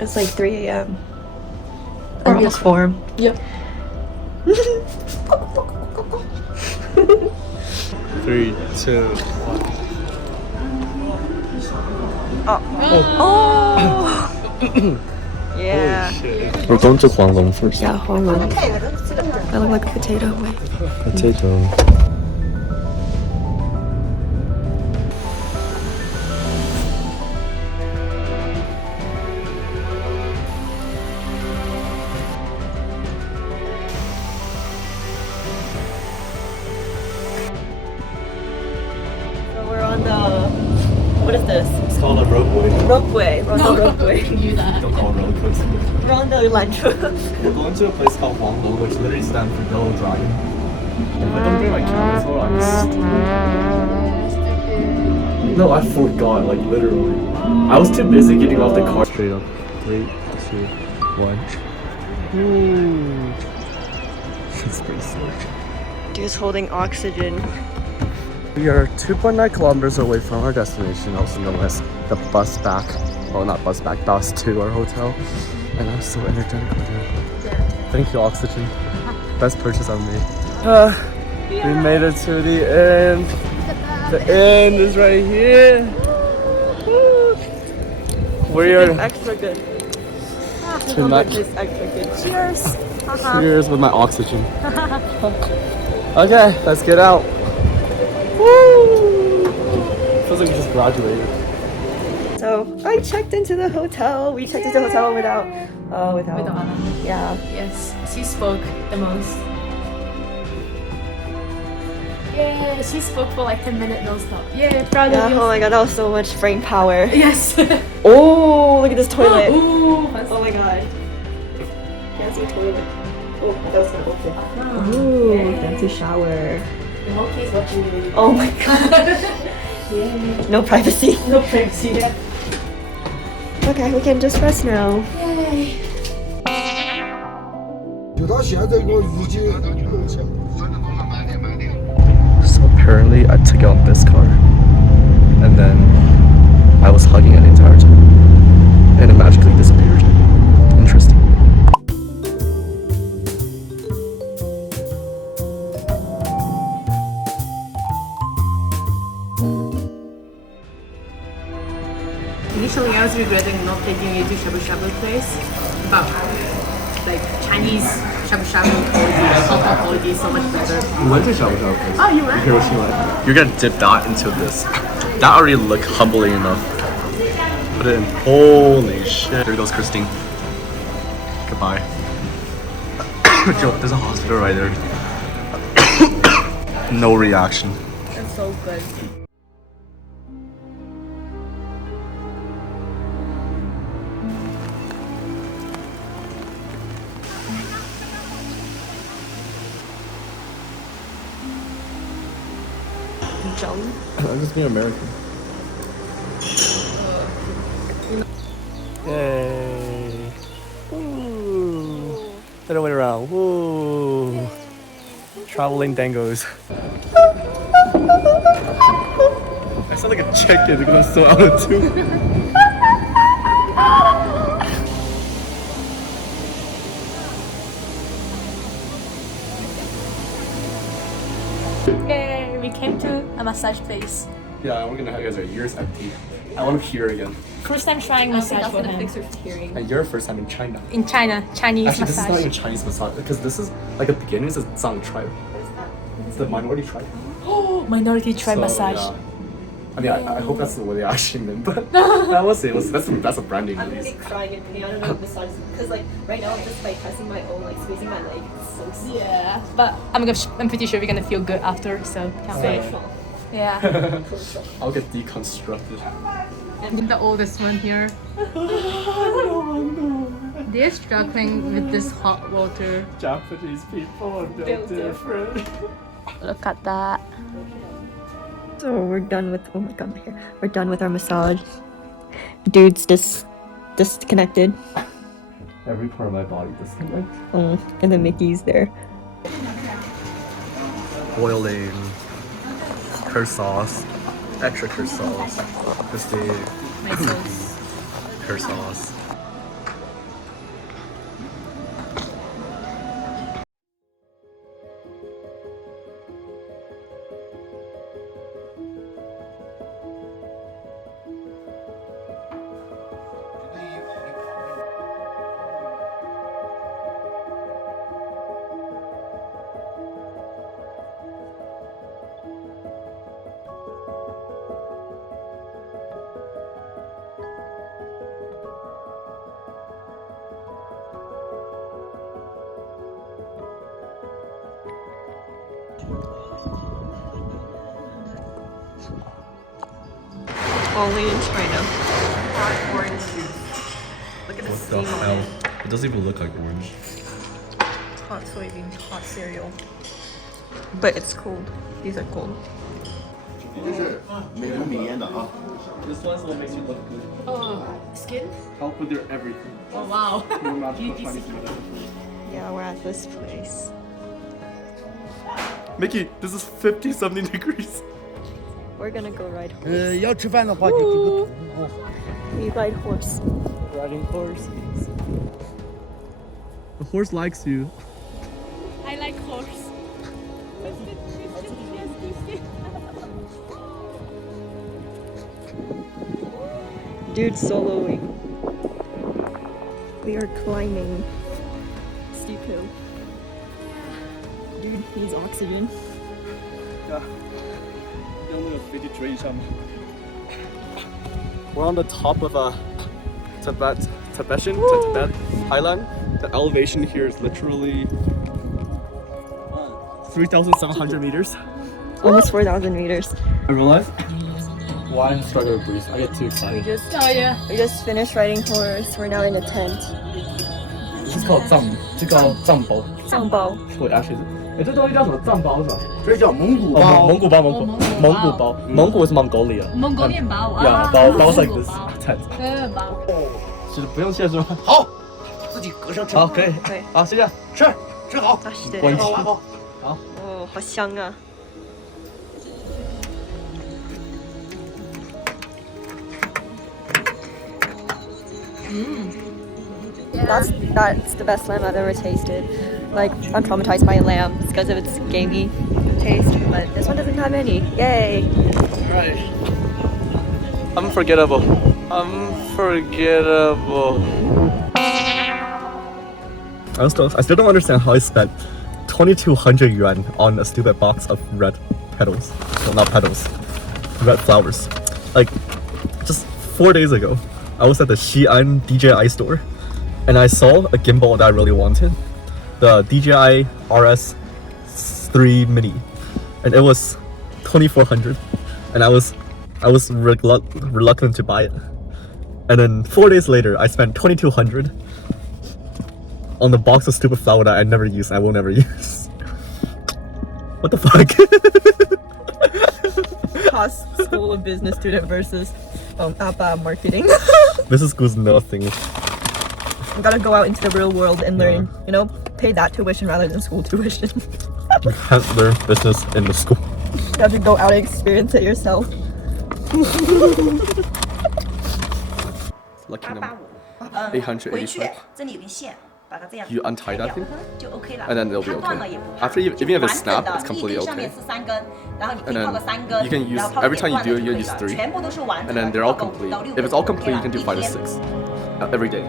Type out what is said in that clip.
It's like 3 a.m. Or almost 4. Yep. 3, 2, 1. Oh! Yeah. We're going to Huang Long first. Yeah, Huang Long. I look like a potato. Wait. Potato. So we're on the... What is this? It's called a ropeway. Ropeway. We're on the ropeway. Don't call it roller coaster. We're on the Lantra. We're going to a place called Huang Long, which literally stands for Yellow Dragon. Like, don't bring my camera for No, I forgot, like literally. I was too busy getting off the car. Straight up. 3, 2, 1. Ooh. It's pretty sick. Dude's holding oxygen. We are 2.9 kilometers away from our destination, also known as the bus back. Well, not bus back, bus to our hotel. And I'm so energetic right now. Thank you, oxygen. Best purchase I've made. We made it to the end. The end is right here. Woo. We are Extra good. tonight. It's extra good. Cheers. Cheers with my oxygen. Okay, let's get out. Woo! Feels like we just graduated. So I checked into the hotel. We checked into the hotel without. Yeah. Yes, she spoke the most. Yeah, she spoke for like 10 minutes non-stop. Yeah, proud Yeah. of you. Oh my god, that was so much brain power. Yes. Oh, look at this toilet. Ooh, Oh my god. Fancy toilet. Oh, that was not open. Oh, Ooh, yeah. fancy shower. The whole case watching you. Oh my god. Yeah. No privacy. No privacy. Yeah. Okay, we can just rest now. Yay. 就到现在我已经 So apparently I took it on this car. And then I was hugging it the entire time. And it magically disappeared. Interesting. Initially, I was regretting not taking you to shabu shabu place, but like Chinese shabu shabu quality, alcohol quality is so much better. We went to Shabu Shabu place. Oh, you went? Hiroshima. You're gonna dip that into this. That already looked humbling enough. Put it in. Holy shit. There goes Christine. Goodbye. Yo, there's a hospital right there. No reaction. That's so good. I'm just being American. Yay. Woo. The other way around. Woo. Traveling dangos. I sound like a chicken because I'm so out of tune. Yay, we came to a massage place. Yeah, we're gonna have you guys. Your ears empty. I want to hear again. First time trying massage for him. And your first time in China. In China, Chinese Actually, this is not massage. even Chinese massage because this is like the beginning. This is Zhang tribe. It's the minority tribe. Oh, minority tribe So, massage. yeah. I mean, I hope that's what they actually meant, but we'll see. That's a branding I'm gonna release. be crying in pain. I don't know if massages because like right now I'm just like pressing my own like squeezing my leg. It's so sick. Yeah, but I'm pretty sure we're gonna feel good after. So can't wait. Emotional. Yeah. I'll get deconstructed. I'm the oldest one here. They're struggling with this hot water. Japanese people are Built different. Look at that. So we're done with oh my god, my hair. We're done with our massage. Dude's disconnected. Every part of my body disconnect. Oh, and then Mickey's there. Boiling. Curd sauce. Extra curd sauce. This the My sauce. curd sauce. Only in China. Hot orange juice. Look at the What the steam on hell? it. It doesn't even look like orange. Hot soybeans, hot cereal. But it's cold. These are cold. 这是美容美颜的啊。 This one's what makes you look good. Oh, skin? Help with your everything. Oh wow. More magical Beauty Chinese secret. medicine. Yeah, we're at this place. Mickey, this is 50, 70 degrees. We're gonna go ride horse. 要吃饭的话就这个土。 We ride horse. Riding horses. The horse likes you. I like horse. Dude soloing. We are climbing steep hill. Dude needs oxygen. Yeah. We're on the top of a Tibet highland. The elevation here is literally 3,700 meters. Almost 4,000 meters. I realize why I'm struggling to breathe. I get too excited. We just finished riding horse. We're now in a tent. This is called 藏包. Sangbao. Wait, actually, 这东西叫什么？藏包是吧？这叫蒙古包。蒙古包。蒙古 is Mongolia. Mongolian bao. Yeah, bao is like this tent. 包。是不用谢是吗？好，自己隔上吃。好，可以。可以。好，谢谢。吃好。关机。好。哦，好香啊！ That's the best lamb I've ever tasted. Like, I'm traumatized by lamb because of its gamey taste, but this one doesn't have any. Yay! Right. Unforgettable. I still don't understand how I spent 2,200 yuan on a stupid box of red petals. Well, not petals. Red flowers. Like, just 4 days ago, I was at the Xi'an DJI store and I saw a gimbal that I really wanted. The DJI RS3 Mini. And it was 2,400. And I was reluctant to buy it. And then 4 days later, I spent 2,200 on the box of stupid flower that I never use, I will never use. What the fuck? Cost School of Business student versus APA marketing. Business school's nothing. You gotta go out into the real world and learn, you know, pay that tuition rather than school tuition. You can't learn business in the school. You have to go out and experience it yourself. Lucky number. 回去 885. 这里有根线，把它这样 You untie that thing? 就 OK 了。 And then it'll be 它断了 okay. 也不怕。 After even if it's 完整 snapped, 的 it's completely 一根上 okay. 面是3根，然后你可 And 以套个 then 3根， you can use 然后套 every time you 断 do 了 it, 就 you 可以 use 了 3. 全部都是完 And 整的， then they're all 套个5 complete. 到6 If it's all complete, you can do 5 to 一天 6 every day.